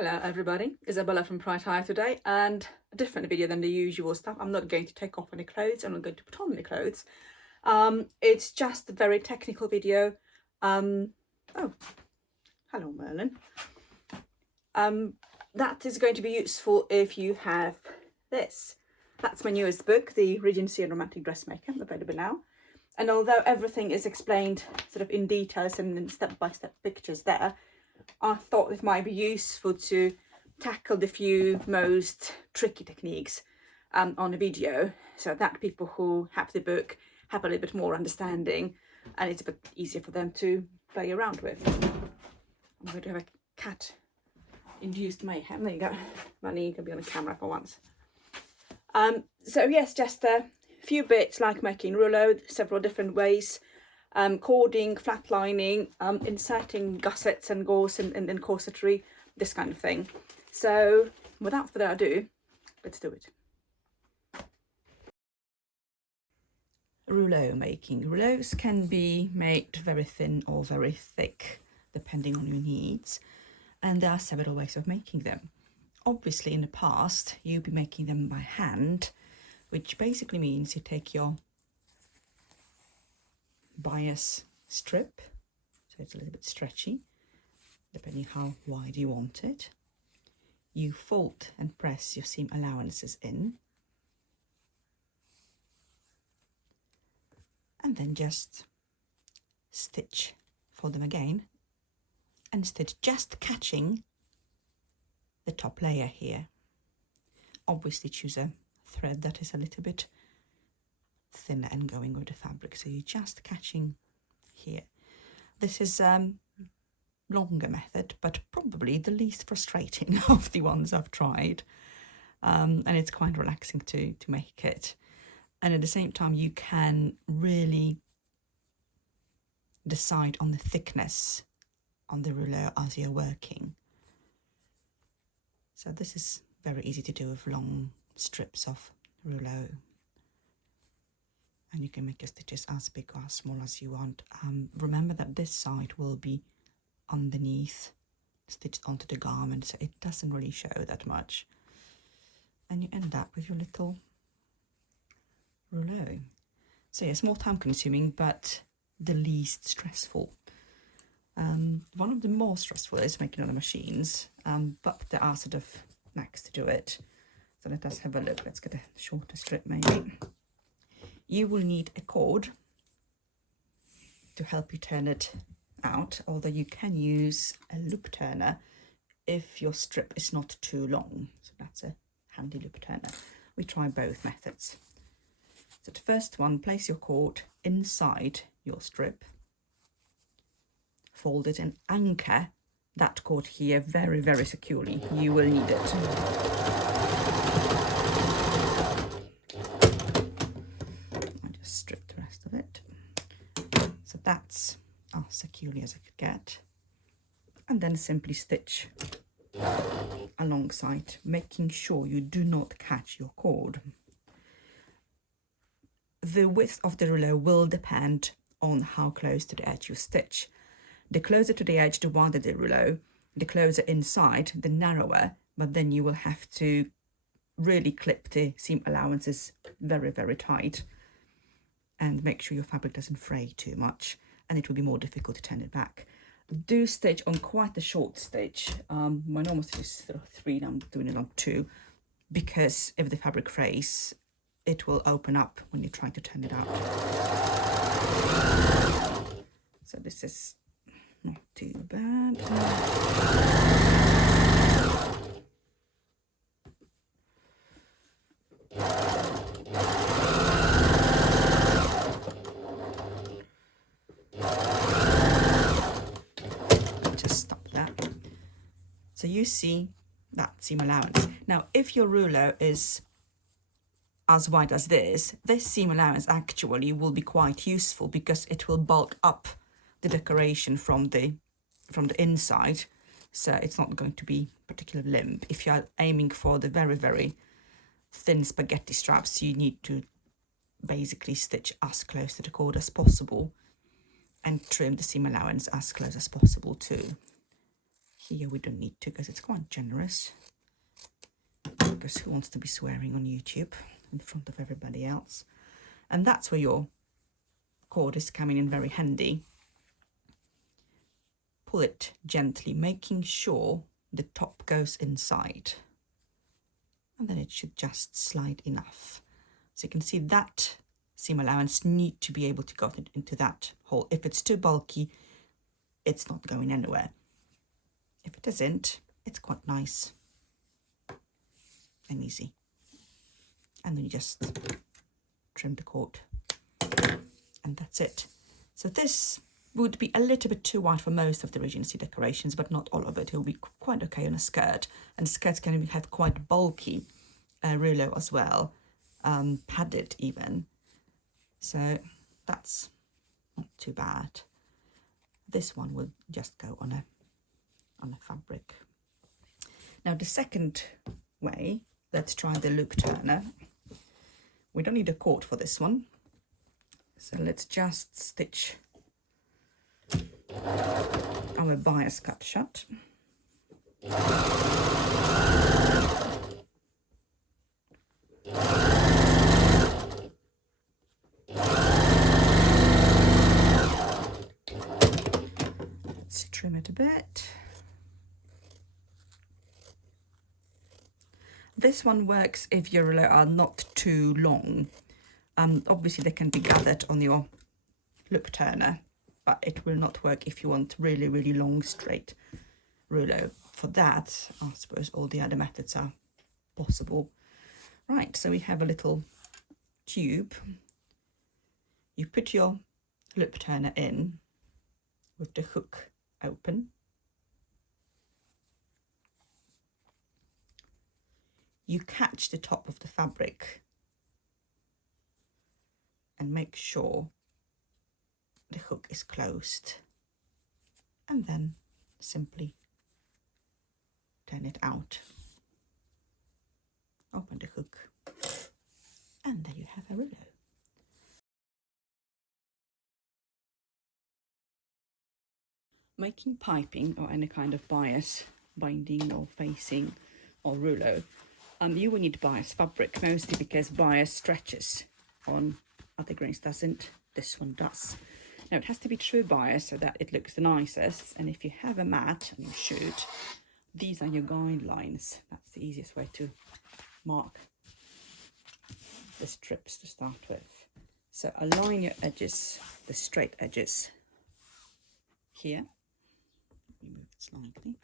Hello everybody, Isabella from Pride Hire today, and a different video than the usual stuff. I'm not going to take off any clothes, I'm not going to put on any clothes. It's just a very technical video. Oh, hello Merlin. That is going to be useful if you have this. That's my newest book, the Regency and Romantic Dressmaker, available now. And although everything is explained sort of in details and in step-by-step pictures there, I thought it might be useful to tackle the few most tricky techniques on a video, so that people who have the book have a little bit more understanding and it's a bit easier for them to play around with. I'm going to have a cat-induced mayhem. There you go. Money can be on a camera for once. So yes, just a few bits like making rouleaux, several different ways. Cording, flatlining, inserting gussets and gores and corsetry, this kind of thing. So without further ado, let's do it. Rouleau making. Rouleaux can be made very thin or very thick, depending on your needs, and there are several ways of making them. Obviously, in the past, you'd be making them by hand, which basically means you take your bias strip, so it's a little bit stretchy depending how wide you want it. You fold and press your seam allowances in, and then just stitch for them again and stitch, just catching the top layer here. Obviously choose a thread that is a little bit thinner and going with the fabric, so you're just catching here. This is longer method, but probably the least frustrating of the ones I've tried, and it's quite relaxing to make it, and at the same time you can really decide on the thickness on the rouleau as you're working. So this is very easy to do with long strips of rouleau. And you can make your stitches as big or as small as you want. Remember that this side will be underneath, stitched onto the garment, so it doesn't really show that much. And you end up with your little rouleau. So yes, more time consuming, but the least stressful. One of the more stressful is making on the machines, but there are sort of knacks to do it. So let us have a look. Let's get a shorter strip maybe. You will need a cord to help you turn it out, although you can use a loop turner if your strip is not too long. So that's a handy loop turner. We try both methods. So the first one, place your cord inside your strip, fold it and anchor that cord here very, very securely. You will need it. Strip the rest of it, so that's as securely as I could get, and then simply stitch alongside, making sure you do not catch your cord. The width of the rouleau will depend on how close to the edge you stitch. The closer to the edge, the wider the rouleau, the closer inside, the narrower, but then you will have to really clip the seam allowances very, very tight and make sure your fabric doesn't fray too much, and it will be more difficult to turn it back. Do stitch on quite a short stitch. My normal stitch is sort of 3, and I'm doing it on 2, because if the fabric frays, it will open up when you're trying to turn it out. So this is not too bad. So you see that seam allowance. Now, if your rouleau is as wide as this seam allowance actually will be quite useful, because it will bulk up the decoration from the inside, so it's not going to be particularly limp. If you are aiming for the very, very thin spaghetti straps, you need to basically stitch as close to the cord as possible and trim the seam allowance as close as possible too. Here we don't need to because it's quite generous. Because who wants to be swearing on YouTube in front of everybody else? And that's where your cord is coming in very handy. Pull it gently, making sure the top goes inside. And then it should just slide enough. So you can see that seam allowance need to be able to go into that hole. If it's too bulky, it's not going anywhere. If it isn't, it's quite nice and easy. And then you just trim the cord and that's it. So this would be a little bit too wide for most of the Regency decorations, but not all of it. It will be quite okay on a skirt, and skirts can have quite bulky rouleau as well, padded even. So that's not too bad. This one will just go on a fabric. Now the second way, let's try the loop turner. We don't need a cord for this one, so let's just stitch our bias cut shut. Let's trim it a bit. This one works if your rouleaux are not too long. Obviously they can be gathered on your loop turner, but it will not work if you want really, really long straight rouleau. For that, I suppose all the other methods are possible. Right, so we have a little tube. You put your loop turner in with the hook open. You catch the top of the fabric and make sure the hook is closed, and then simply turn it out. Open the hook, and there you have a rouleau. Making piping or any kind of bias, binding or facing or rouleau, you will need bias fabric, mostly because bias stretches on other grains. Doesn't. This one does. Now it has to be true bias so that it looks the nicest, and if you have a mat, and you should, these are your guidelines. That's the easiest way to mark the strips to start with. So align your edges, the straight edges here. Move it slightly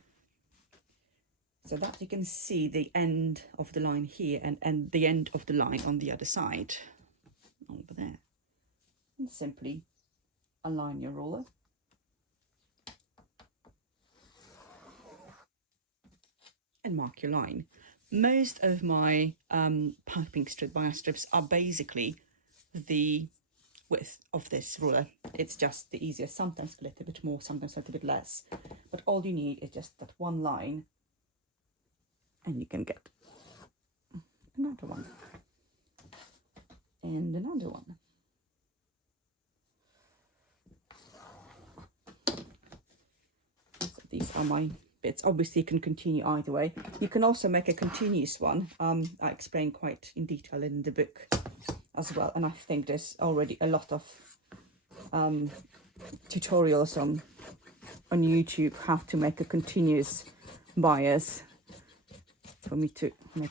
so that you can see the end of the line here and the end of the line on the other side over there, and simply align your ruler and mark your line. Most of my piping strip bias strips are basically the width of this ruler. It's just the easiest, sometimes a little bit more, sometimes a little bit less, but all you need is just that one line and you can get another one and another one. So these are my bits. Obviously you can continue either way. You can also make a continuous one. I explain quite in detail in the book as well, and I think there's already a lot of tutorials on YouTube how to make a continuous bias. For me to make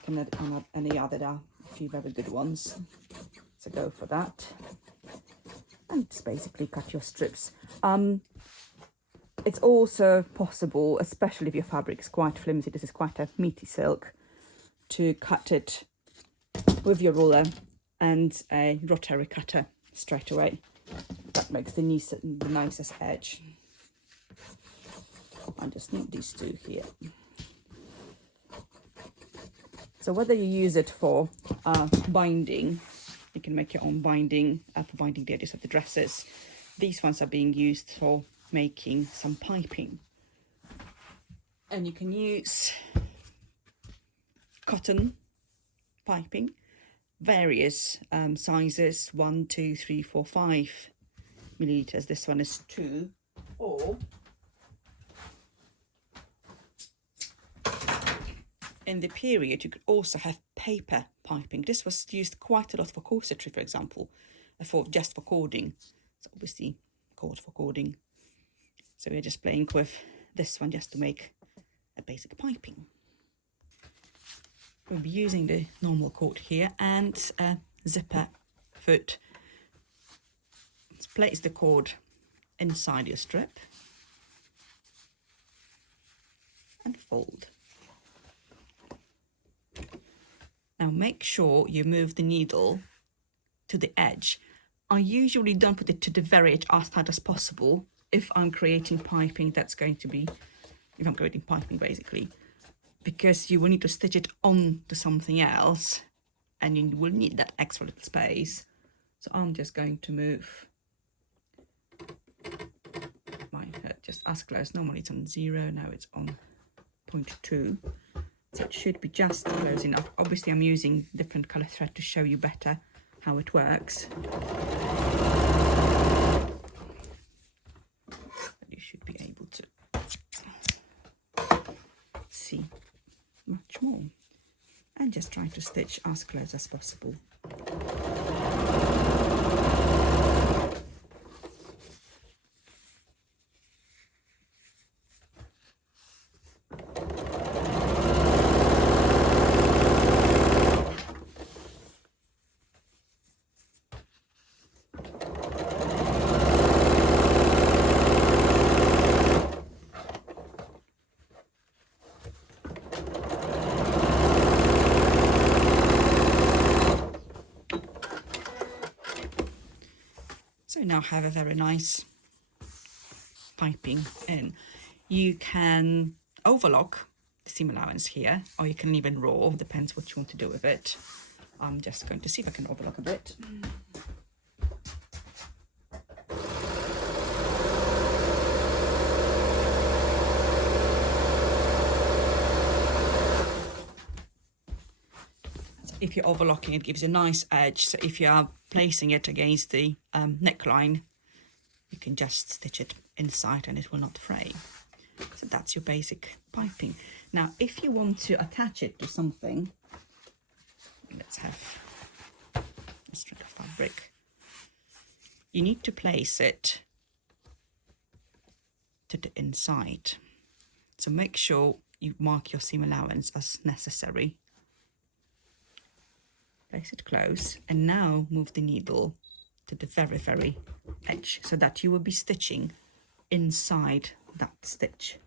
any other, there are a few very good ones, so go for that. And just basically cut your strips. It's also possible, especially if your fabric is quite flimsy, this is quite a meaty silk, to cut it with your ruler and a rotary cutter straight away. That makes the nicest edge. I just need these two here. So whether you use it for binding, you can make your own binding for binding the edges of the dresses. These ones are being used for making some piping. And you can use cotton piping, various sizes, 1, 2, 3, 4, 5 milliliters. This one is 2, or in the period, you could also have paper piping. This was used quite a lot for corsetry, for example, just for cording. So obviously cord for cording. So we're just playing with this one just to make a basic piping. We'll be using the normal cord here and a zipper foot. Let's place the cord inside your strip and fold. Now make sure you move the needle to the edge. I usually don't put it to the very edge as tight as possible if I'm creating piping that's going to be, if I'm creating piping basically, because you will need to stitch it onto something else and you will need that extra little space. So I'm just going to move my head just as close. Normally it's on 0, now it's on 0.2. So it should be just close enough. Obviously I'm using different colour thread to show you better how it works. You should be able to see much more. And just try to stitch as close as possible. So now have a very nice piping in. You can overlock the seam allowance here, or you can leave it raw, depends what you want to do with it. I'm just going to see if I can overlock a bit. If you're overlocking, it gives you a nice edge. So if you are placing it against the neckline, you can just stitch it inside and it will not fray. So that's your basic piping. Now, if you want to attach it to something, let's have a strip of fabric. You need to place it to the inside. So make sure you mark your seam allowance as necessary. Place it close and now move the needle to the very, very edge so that you will be stitching inside that stitch.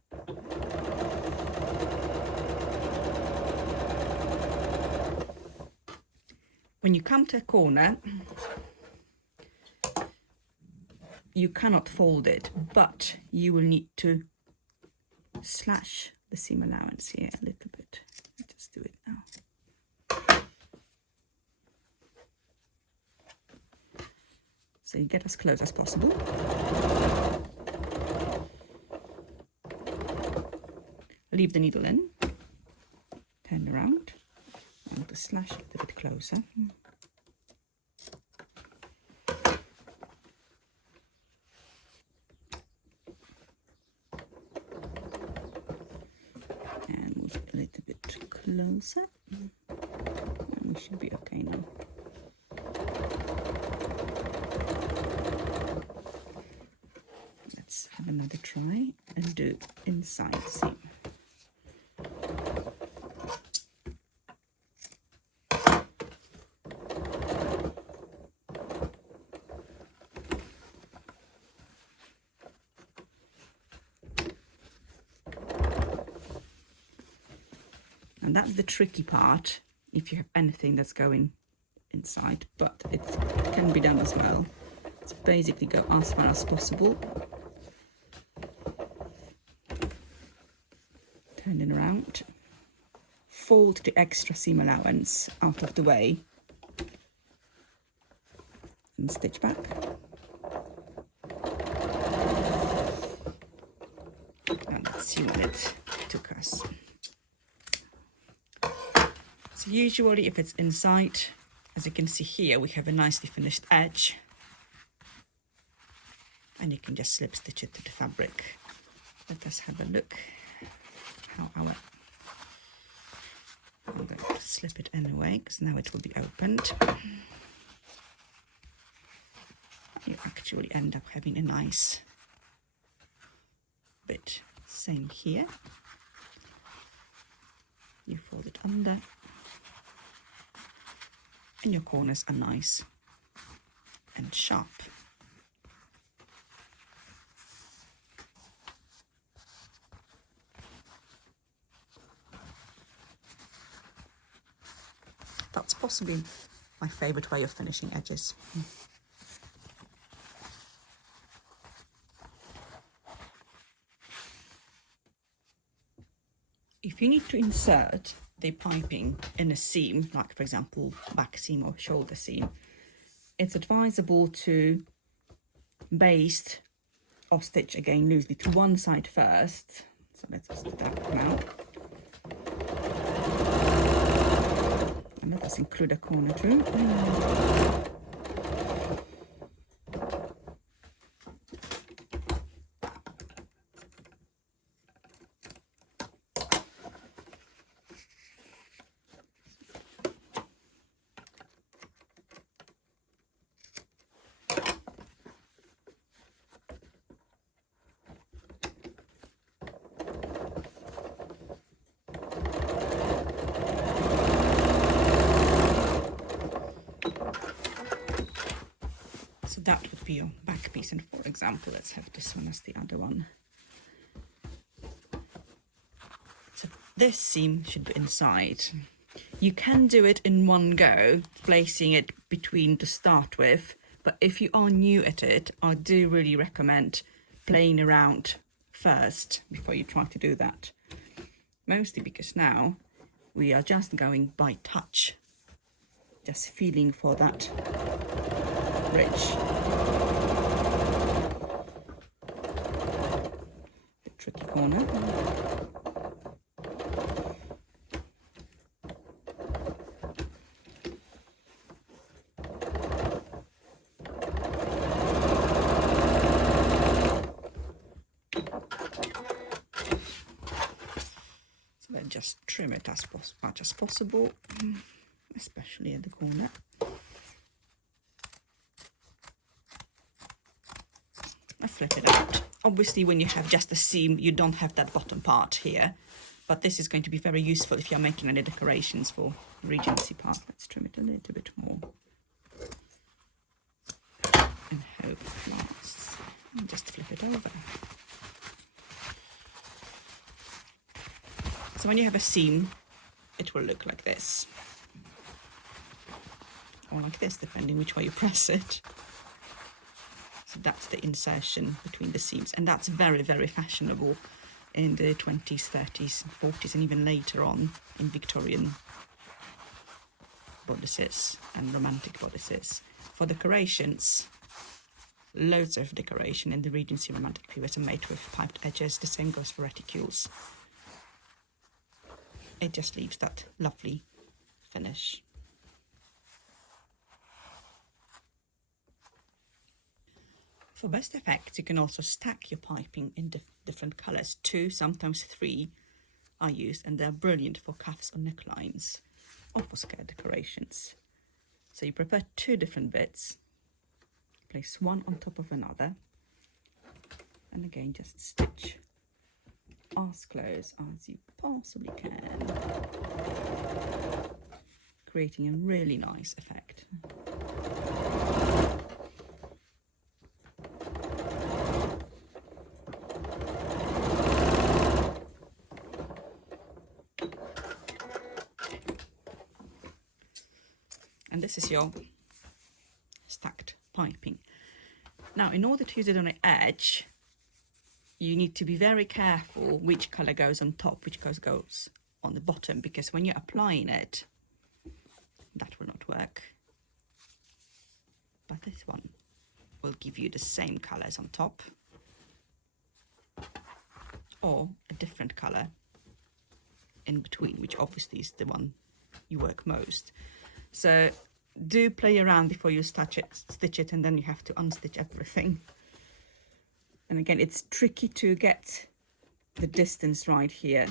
When you come to a corner, you cannot fold it, but you will need to slash the seam allowance here a little bit. Let's just do it now. So you get as close as possible. Leave the needle in, turn around, and to slash a little bit closer. And move it a little bit closer. And we should be okay now. Let's have another try and do inside seam. And that's the tricky part if you have anything that's going inside, but it can be done as well. So basically go as far as possible. Turn it around. Fold the extra seam allowance out of the way. And stitch back. And let's see what it took us. So usually if it's inside, as you can see here, we have a nicely finished edge. And you can just slip stitch it to the fabric. Let us have a look how our I'm going to slip it anyway, because now it will be opened. You actually end up having a nice bit. Same here. You fold it under, and your corners are nice and sharp. That's possibly my favourite way of finishing edges. If you need to insert the piping in a seam, like for example back seam or shoulder seam, it's advisable to baste or stitch again loosely to one side first. So let's just do that now. And let us include a corner too. So that would be your back piece, and for example, let's have this one as the other one. So this seam should be inside. You can do it in one go, placing it between to start with, but if you are new at it, I do really recommend playing around first before you try to do that. Mostly because now we are just going by touch, just feeling for that ridge. The tricky corner. So then just trim it as much as possible, especially at the corner. I flip it out. Obviously, when you have just a seam, you don't have that bottom part here, but this is going to be very useful if you're making any decorations for Regency part. Let's trim it a little bit more and hope it lasts. And just flip it over. So when you have a seam, it will look like this, or like this, depending which way you press it. So that's the insertion between the seams, and that's very, very fashionable in the 20s, 30s, 40s, and even later on in Victorian bodices and romantic bodices. For decorations, loads of decoration in the Regency romantic periods are made with piped edges. The same goes for reticules. It just leaves that lovely finish. For best effect, you can also stack your piping in different colours. 2, sometimes 3 are used, and they're brilliant for cuffs or necklines or for skirt decorations. So you prepare 2 different bits, place one on top of another, and again just stitch as close as you possibly can, creating a really nice effect. And this is your stacked piping. Now, in order to use it on the edge, you need to be very careful which colour goes on top, which goes on the bottom, because when you're applying it, that will not work. But this one will give you the same colours on top, or a different colour in between, which obviously is the one you work most. So do play around before you stitch it, and then you have to unstitch everything. And again, it's tricky to get the distance right here.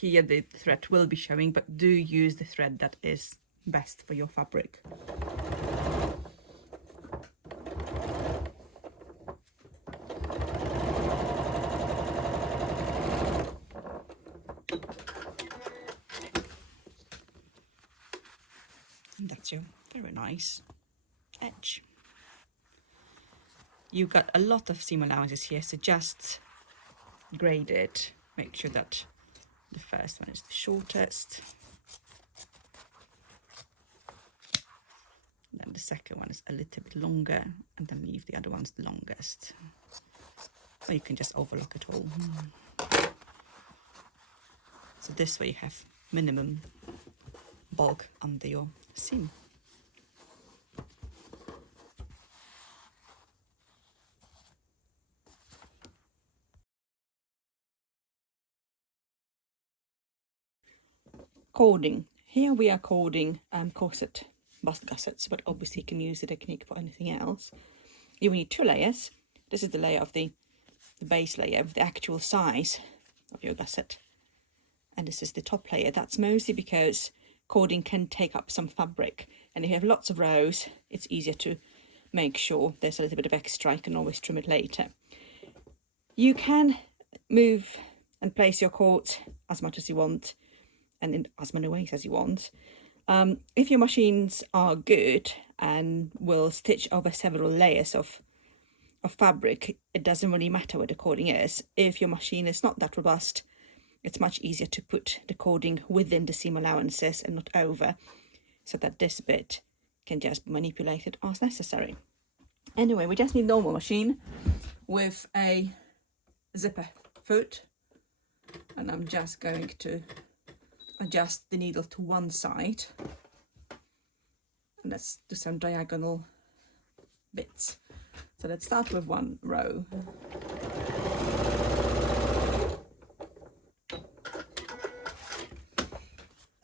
here the thread will be showing, but do use the thread that is best for your fabric. And that's your very nice edge. You've got a lot of seam allowances here, so just grade it. Make sure that the first one is the shortest, then the second one is a little bit longer, and then leave the other ones the longest. Or you can just overlock it all. So this way you have minimum bulk under your seam. Cording. Here we are cording corset bust gussets, but obviously you can use the technique for anything else. You will need 2 layers. This is the layer of the base layer of the actual size of your gusset, and this is the top layer. That's mostly because cording can take up some fabric, and if you have lots of rows, it's easier to make sure there's a little bit of extra. You can always trim it later. You can move and place your cord as much as you want, and in as many ways as you want. If your machines are good and will stitch over several layers of fabric, it doesn't really matter where the cording is. If your machine is not that robust, it's much easier to put the cording within the seam allowances and not over, so that this bit can just be manipulated as necessary. Anyway, we just need a normal machine with a zipper foot, and I'm just going to adjust the needle to one side, and let's do some diagonal bits. So let's start with one row.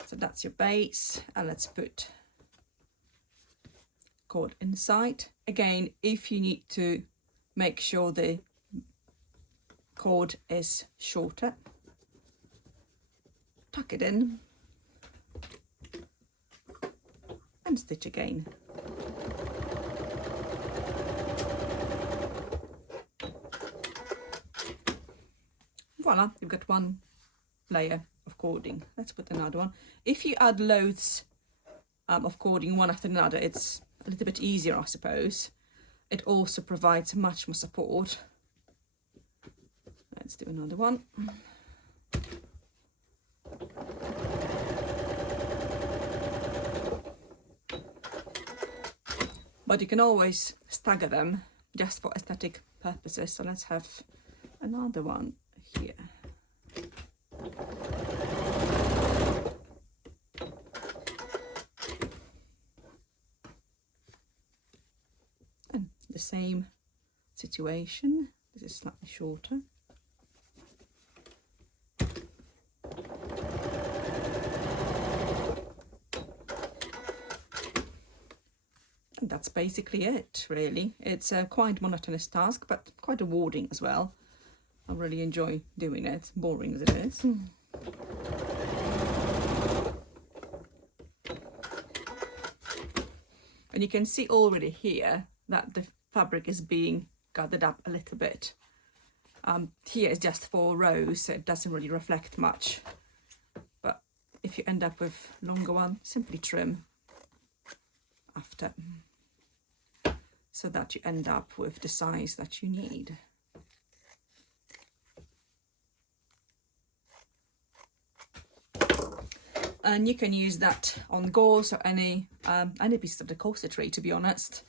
So that's your base, and let's put cord inside. Again, if you need to make sure the cord is shorter, tuck it in and stitch again. Voila, you've got one layer of cording. Let's put another one. If you add loads of cording one after another, it's a little bit easier, I suppose. It also provides much more support. Let's do another one. But you can always stagger them just for aesthetic purposes. So let's have another one here. And the same situation. This is slightly shorter. And that's basically it, really. It's a quite monotonous task, but quite rewarding as well. I really enjoy doing it, boring as it is. And you can see already here that the fabric is being gathered up a little bit. Here is just 4 rows, so it doesn't really reflect much. But if you end up with longer one, simply trim after, so that you end up with the size that you need. And you can use that on gores or any piece of the corsetry, to be honest,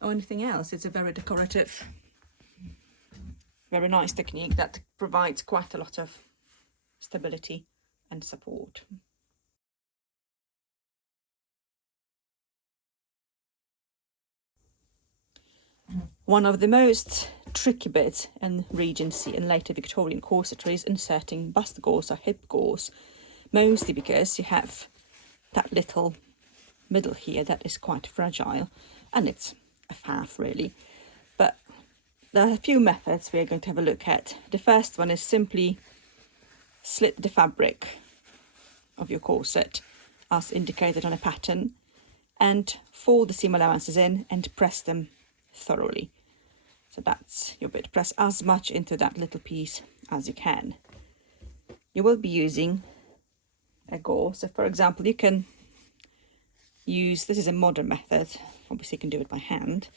or anything else. It's a very decorative, very nice technique that provides quite a lot of stability and support. One of the most tricky bits in Regency and later Victorian corsetry is inserting bust gores or hip gores, mostly because you have that little middle here that is quite fragile, and it's a faff really. But there are a few methods we are going to have a look at. The first one is simply slit the fabric of your corset as indicated on a pattern, and fold the seam allowances in and press them thoroughly. So that's your bit. Press as much into that little piece as you can. You will be using a gore. So for example, you can use, this is a modern method, obviously you can do it by hand.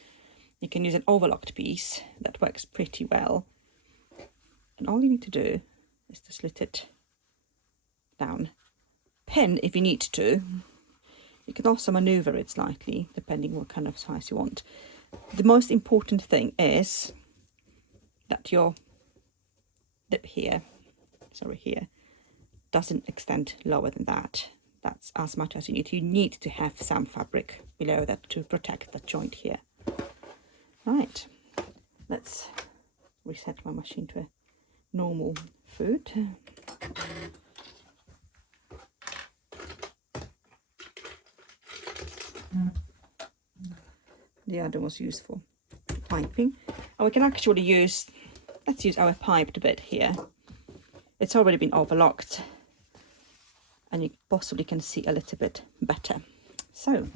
You can use an overlocked piece that works pretty well. And all you need to do is to slit it down. Pin if you need to. You can also maneuver it slightly, depending what kind of size you want. The most important thing is that your lip here, here, doesn't extend lower than that. That's as much as you need. You need to have some fabric below that to protect that joint here. Right, let's reset my machine to a normal food. The other was used for piping, and we can actually use, let's use our piped bit here. It's already been overlocked and you possibly can see a little bit better. So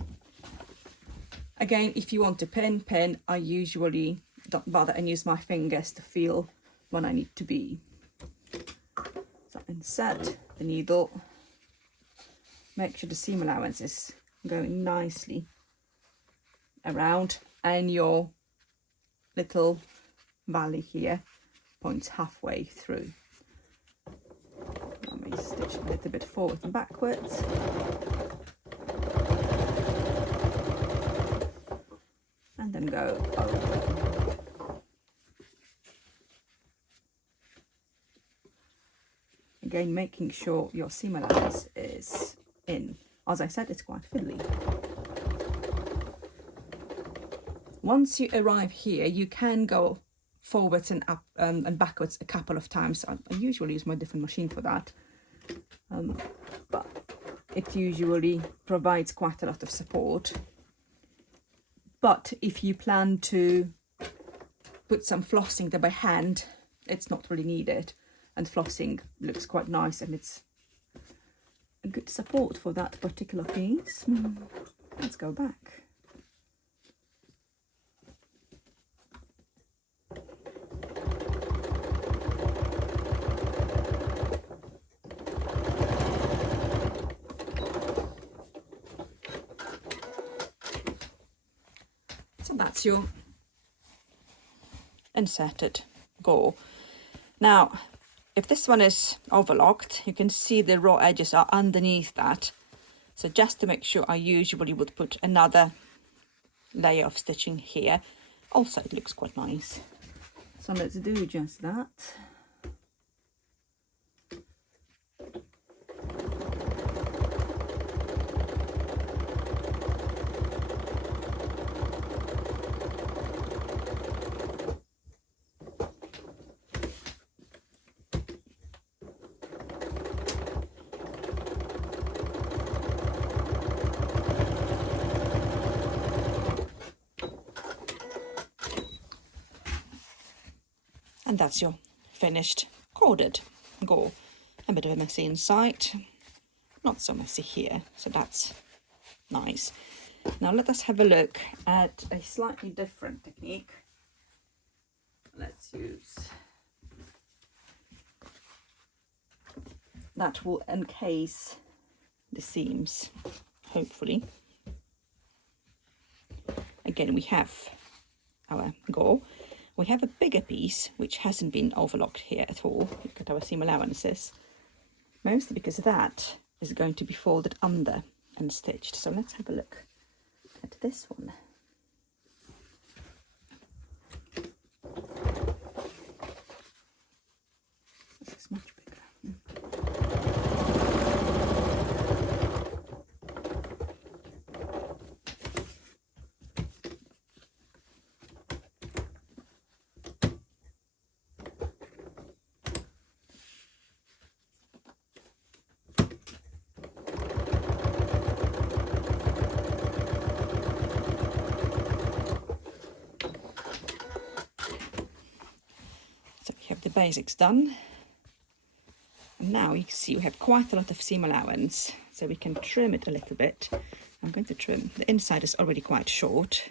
again, if you want to pin, I usually don't bother and use my fingers to feel when I need to be. So insert the needle, make sure the seam allowance is going nicely around and your little valley here points halfway through. Let me stitch a little bit forward and backwards. And then go over. Again, making sure your seam allowance is in. As I said, it's quite fiddly. Once you arrive here, you can go forwards and up and backwards a couple of times. I usually use my different machine for that, but it usually provides quite a lot of support. But if you plan to put some flossing there by hand, it's not really needed, and flossing looks quite nice and it's a good support for that particular piece. Let's go back. So that's your inserted gore. Now, if this one is overlocked, you can see the raw edges are underneath that. So just to make sure, I usually would put another layer of stitching here. Also, it looks quite nice. So let's do just that. And that's your finished corded gore. A bit of a messy inside, not so messy here, so that's nice. Now let us have a look at a slightly different technique. Let's use, that will encase the seams, hopefully. Again, we have our gore. We have a bigger piece which hasn't been overlocked here at all. Look at our seam allowances, mostly because that is going to be folded under and stitched. So let's have a look at this one. This is much bigger. Basics done. And now you can see we have quite a lot of seam allowance, so we can trim it a little bit. I'm going to trim. The inside is already quite short.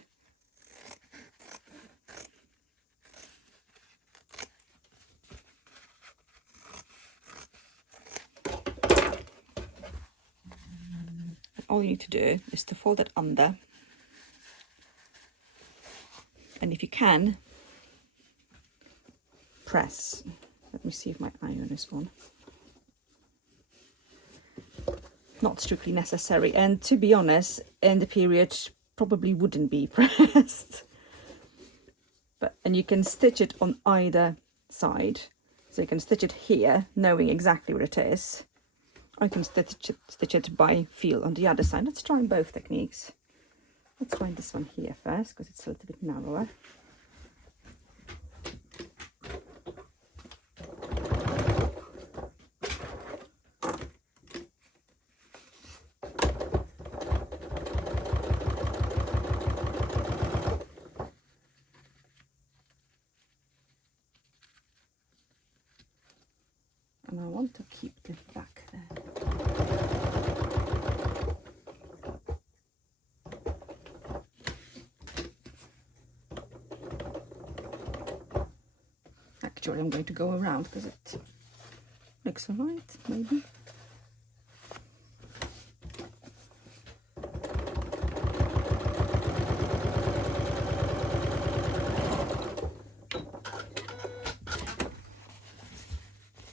All you need to do is to fold it under, and if you can, press. Let me see if my iron is on. Not strictly necessary, and to be honest, in the period probably wouldn't be pressed. And you can stitch it on either side, so you can stitch it here knowing exactly where it is. I can stitch it by feel on the other side. Let's try both techniques. Let's try this one here first because it's a little bit narrower. And I want to keep the back there. Actually, I'm going to go around because it looks alright, maybe.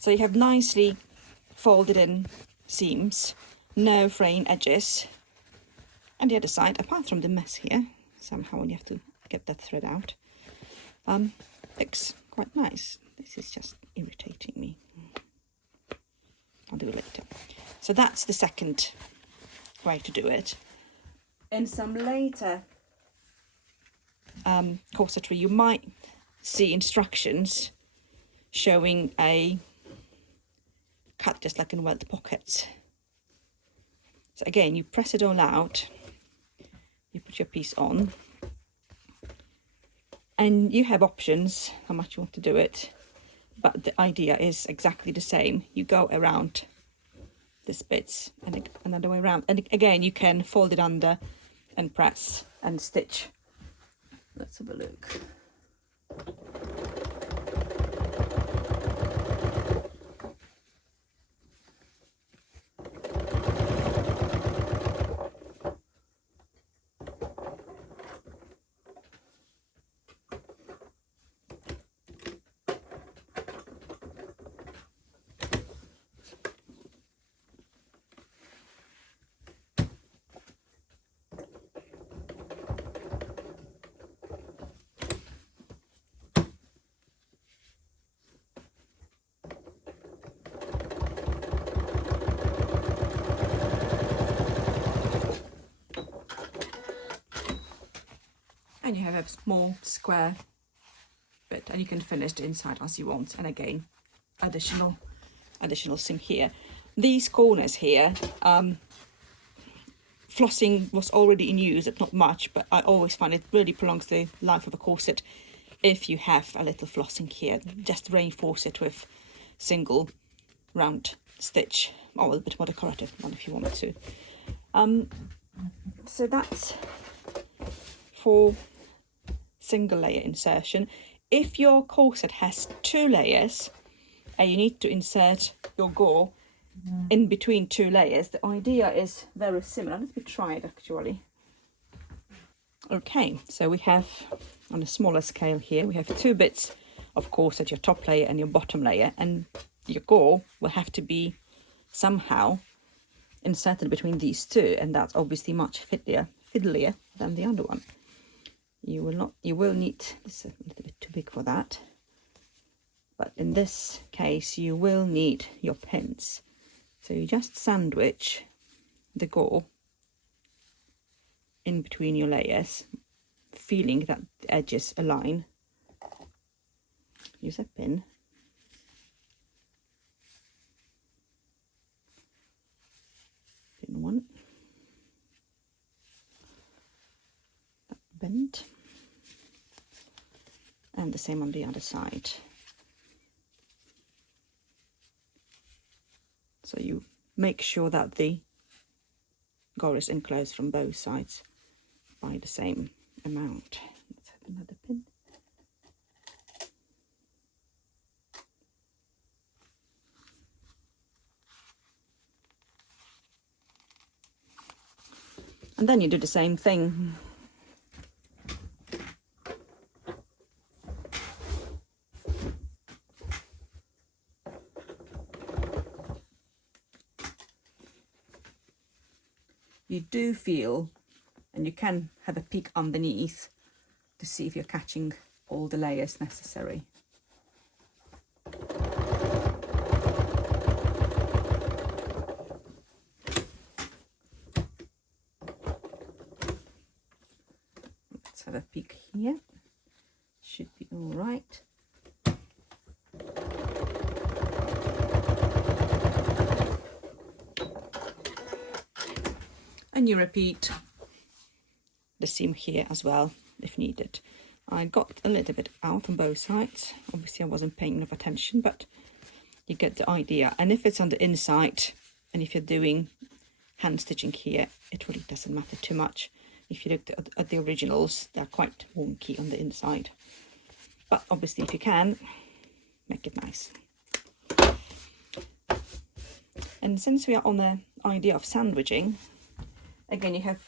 So you have nicely folded in seams, no fraying edges. And the other side, apart from the mess here, somehow when you have to get that thread out, looks quite nice. This is just irritating me. I'll do it later. So that's the second way to do it. In some later corsetry, you might see instructions showing a cut just like in welt pockets. So again, you press it all out, you put your piece on, and you have options how much you want to do it, but the idea is exactly the same. You go around this bits and another way around, and again you can fold it under and press and stitch. Let's have a look. And you have a small square bit, and you can finish the inside as you want. And again, additional seam here. These corners here, flossing was already in use, not much, but I always find it really prolongs the life of a corset if you have a little flossing here. Just reinforce it with single round stitch, or a little bit more decorative one if you want to. So that's for single layer insertion. If your corset has 2 layers and you need to insert your gore in between 2 layers, the idea is very similar. Let me try it actually. Okay, so we have on a smaller scale here, we have 2 bits of corset, your top layer and your bottom layer, and your gore will have to be somehow inserted between these 2, and that's obviously much fiddlier than the other one. You will need, this is a little bit too big for that, but in this case you will need your pins. So you just sandwich the gore in between your layers, feeling that the edges align. Use a pin. Pin 1. Bend. And the same on the other side. So you make sure that the gore is enclosed from both sides by the same amount. Let's have another pin. And then you do the same thing. You do feel, and you can have a peek underneath to see if you're catching all the layers necessary. Let's have a peek here. Should be all right. And you repeat the seam here as well if needed. I got a little bit out on both sides. Obviously I wasn't paying enough attention, but you get the idea. And if it's on the inside, and if you're doing hand stitching here, it really doesn't matter too much. If you look at the originals, they're quite wonky on the inside. But obviously if you can, make it nice. And since we are on the idea of sandwiching, again, you have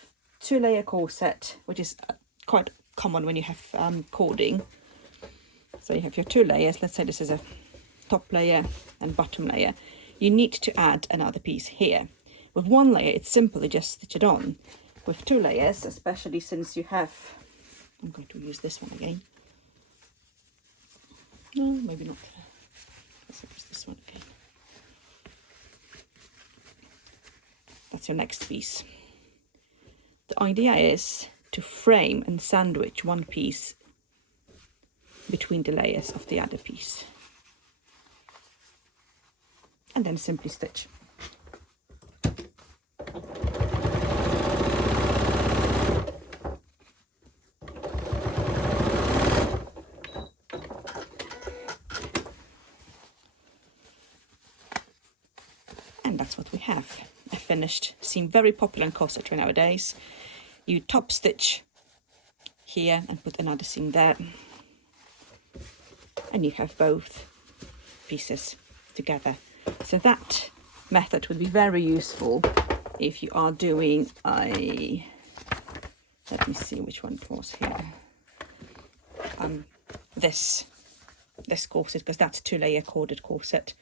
2-layer corset, which is quite common when you have cording. So you have your 2 layers. Let's say this is a top layer and bottom layer. You need to add another piece here. With 1 layer, it's simple, you just stitch it on. With 2 layers, especially since you have, I'm going to use this one again. No, maybe not. Let's use this one again. That's your next piece. The idea is to frame and sandwich one piece between the layers of the other piece. And then simply stitch. And that's what we have. A finished seam, very popular in corsetry nowadays. You top stitch here and put another seam there, and you have both pieces together. So that method would be very useful if you are doing a, let me see which one it was here, this corset, because that's 2-layer corded corset.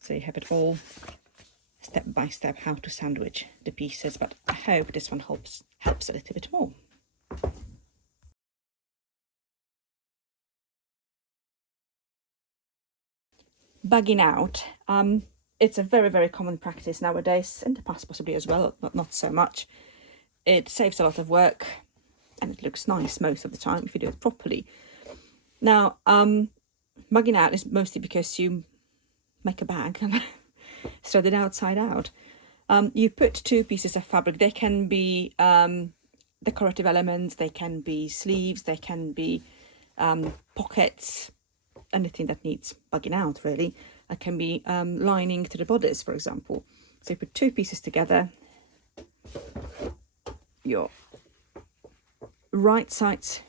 So you have it all step by step how to sandwich the pieces, but I hope this one helps a little bit more. Bagging out, it's a very common practice nowadays, in the past possibly as well, not so much. It saves a lot of work and it looks nice most of the time if you do it properly. Now, bagging out is mostly because you make a bag and thread it outside out. You put 2 pieces of fabric. They can be decorative elements, they can be sleeves, they can be pockets, anything that needs bagging out really. It can be lining to the bodice, for example. So you put 2 pieces together, your right side's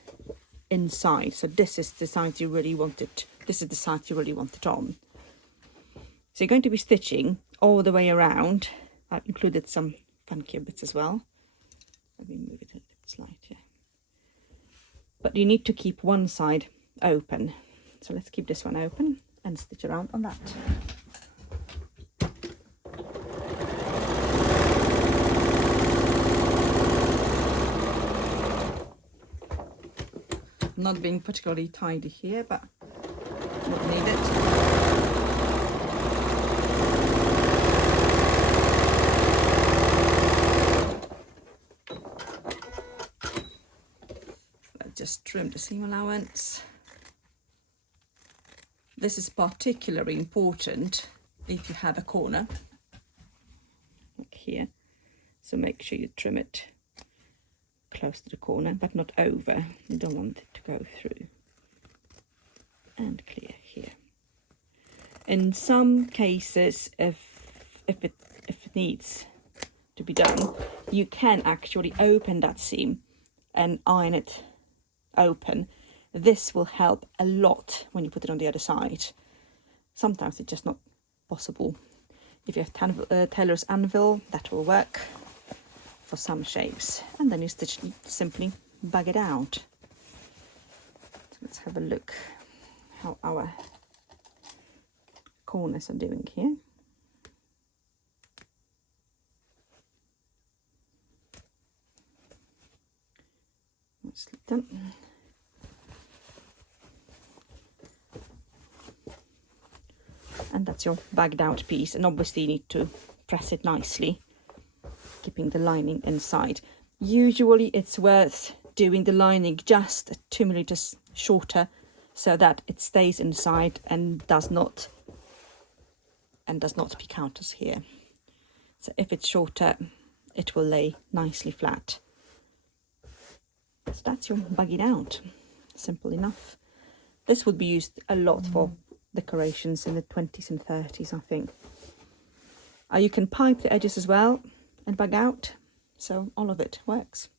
inside, so this is the side you really want it, this is the side you really want it on. So you're going to be stitching all the way around. I've included some funky bits as well. Let me move it a little bit slightly. But you need to keep one side open. So let's keep this one open and stitch around on that. Not being particularly tidy here, but not needed. Just trim the seam allowance. This is particularly important if you have a corner like here, so make sure you trim it close to the corner but not over. You don't want it to go through. And clear here. In some cases, if if it needs to be done, you can actually open that seam and iron it open. This will help a lot when you put it on the other side. Sometimes it's just not possible. If you have tailor's anvil, that will work for some shapes. And then you simply bug it out. So let's have a look how our corners are doing here. That's done. And that's your bagged out piece, and obviously you need to press it nicely, keeping the lining inside. Usually it's worth doing the lining just 2 millimeters shorter so that it stays inside and does not peek out as here. So if it's shorter, it will lay nicely flat. So that's your bugging out. Simple enough. This would be used a lot for decorations in the 20s and 30s, I think. You can pipe the edges as well and bug out, so all of it works.